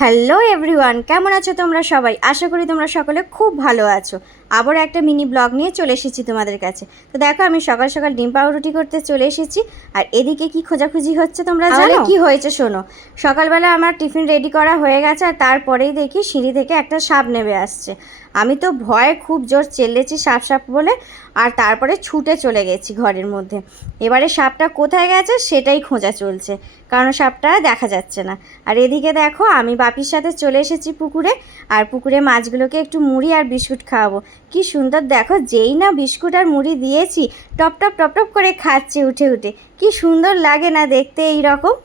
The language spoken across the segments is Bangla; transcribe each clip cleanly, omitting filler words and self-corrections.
হ্যালো এভরিওয়ান, কেমন আছো তোমরা সবাই? আশা করি তোমরা সকলে খুব ভালো আছো। আবার একটা মিনি ব্লগ নিয়ে চলে এসেছি তোমাদের কাছে। তো দেখো, আমি সকাল সকাল ডিম পাউরুটি করতে চলে এসেছি। আর এদিকে কি খোঁজাখুঁজি হচ্ছে তোমরা জানো? কি হয়েছে শোনো। সকালবেলা আমার টিফিন রেডি করা হয়ে গেছে, আর তারপরেই দেখি সিঁড়ি থেকে একটা সাপ নেমে আসছে। আমি তো ভয়ে খুব জোর চেল্লেছি সাপ সাপ বলে, আর তারপরে ছুটে চলে গেছি ঘরের মধ্যে। এবারে সাপটা কোথায় গেছে সেটাই খোঁজা চলছে, কারণ সাপটা দেখা যাচ্ছে না। আর এদিকে দেখো, আমি বাপির সাথে চলে এসেছি পুকুরে, আর পুকুরে মাছগুলোকে একটু মুড়ি আর বিস্কুট খাওয়াবো। কি সুন্দর দেখো, যেই না বিস্কুট আর মুড়ি দিয়েছি, টপ টপ টপ টপ করে খাচ্ছে উঠে উঠে। কি সুন্দর লাগে না দেখতে এই রকম।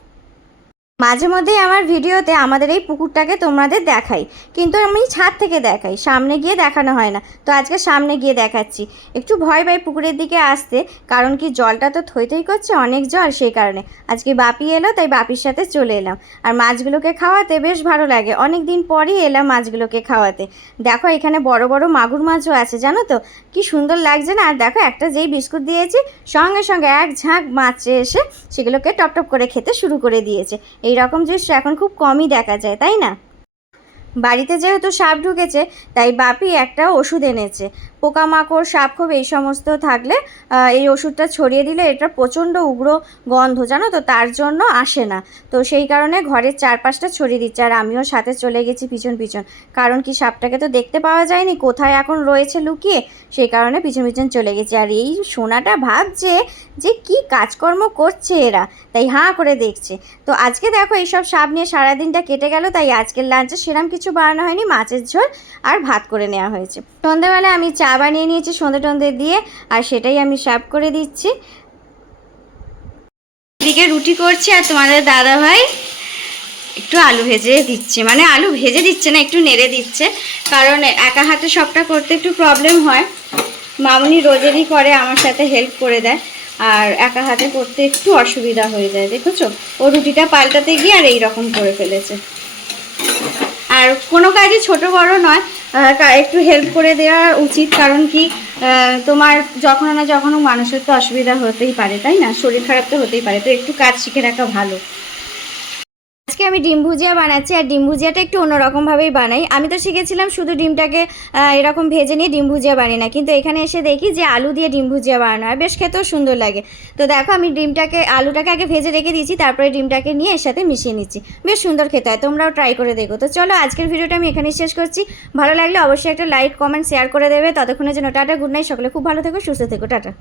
মাঝে মধ্যেই আমার ভিডিওতে আমাদের এই পুকুরটাকে তোমাদের দেখাই, কিন্তু আমি ছাদ থেকে দেখাই, সামনে গিয়ে দেখানো হয় না। তো আজকে সামনে গিয়ে দেখাচ্ছি। একটু ভয় পাই পুকুরের দিকে আসতে, কারণ কি জলটা তো থই থই করছে, অনেক জল, সেই কারণে আজকে বাপি এলো, তাই বাপির সাথে চলে এলাম। আর মাছগুলোকে খাওয়াতে বেশ ভালো লাগে, অনেক দিন পরই এলাম মাছগুলোকে খাওয়াতে। দেখো, এখানে বড় বড় মাগুর মাছও আছে, জানো তো কি সুন্দর লাগছে না। আর দেখো, একটা যেই বিস্কুট দিয়েছি, সঙ্গে সঙ্গে এক ঝাঁক মাছ এসে সেগুলোকে টপ টপ করে খেতে শুরু করে দিয়েছে। এই রকম দৃশ্য এখন খুব কমই দেখা যায়, তাই না? বাড়িতে যেহেতু সাপ ঢুকেছে, তাই বাপি একটা ওষুধ এনেছে। পোকামাকড়, সাপ খোপ এই সমস্ত থাকলে এই ওষুধটা ছড়িয়ে দিলে এটা প্রচণ্ড উগ্র গন্ধ, জানো তো, তার জন্য আসে না। তো সেই কারণে ঘরের চারপাশটা ছড়িয়ে দিচ্ছে, আর আমিও সাথে চলে গেছি পিছন পিছন। কারণ কি, সাপটাকে তো দেখতে পাওয়া যায়নি, কোথায় এখন রয়েছে লুকিয়ে, সেই কারণে পিছন পিছন চলে গেছি। আর এই সোনাটা ভাবছে যে কি কাজকর্ম করছে এরা, তাই হাঁ করে দেখছে। তো আজকে দেখো, এইসব সাপ নিয়ে সারাদিনটা কেটে গেল, তাই আজকের লাঞ্চে সেরকম কিছু বানানো হয়নি, মাছের ঝোল আর ভাত করে নেওয়া হয়েছে। সন্ধ্যাবেলা আমি চা বানিয়ে নিয়েছি সন্ধে টন্ধে দিয়ে, আর সেটাই আমি সার্ভ করে দিচ্ছি। এদিকে রুটি করছি, আর তোমাদের দাদা ভাই একটু আলু ভেজে দিচ্ছে, মানে আলু ভেজে দিচ্ছে না, একটু নেড়ে দিচ্ছে, কারণ একা হাতে সবটা করতে একটু প্রবলেম হয়। মামুনি রোজেরই করে, আমার সাথে হেল্প করে দেয়, আর একা হাতে করতে একটু অসুবিধা হয়ে যায়। দেখেছো, ও রুটিটা পাল্টাতে গিয়ে আর এইরকম করে ফেলেছে। আর কোনো কাজই ছোট বড় নয়, একটু হেল্প করে দেওয়া উচিত, কারণ কি, তোমার যখন না যখন মানুষের তো অসুবিধা হতেই পারে, তাই না? শরীর খারাপ তো হতেই পারে, তো একটু কাজ শিখে রাখা ভালো। আজকে আমি ডিম ভুজিয়া বানাচ্ছি, আর ডিম ভুজিয়াটা একটু অন্যরকমভাবেই বানাই। আমি তো শিখেছিলাম শুধু ডিমটাকে এরকম ভেজে নিয়ে ডিম ভুজিয়া বানাই না, কিন্তু এখানে এসে দেখি যে আলু দিয়ে ডিম ভুজিয়া বানানো হয়, বেশ খেতেও সুন্দর লাগে। তো দেখো, আমি আলুটাকে আগে ভেজে রেখে দিয়েছি, তারপরে ডিমটাকে নিয়ে এর সাথে মিশিয়ে নিচ্ছি, বেশ সুন্দর খেতে হয়। তোমরাও ট্রাই করে দেখো। তো চলো, আজকের ভিডিওটা আমি এখানেই শেষ করছি। ভালো লাগলে অবশ্যই একটা লাইক কমেন্ট শেয়ার করে দেবে। ততক্ষণের জন্য টাটা, গুড নাইট, সকলে খুব ভালো থেকো, সুস্থ থেকো, টাটা।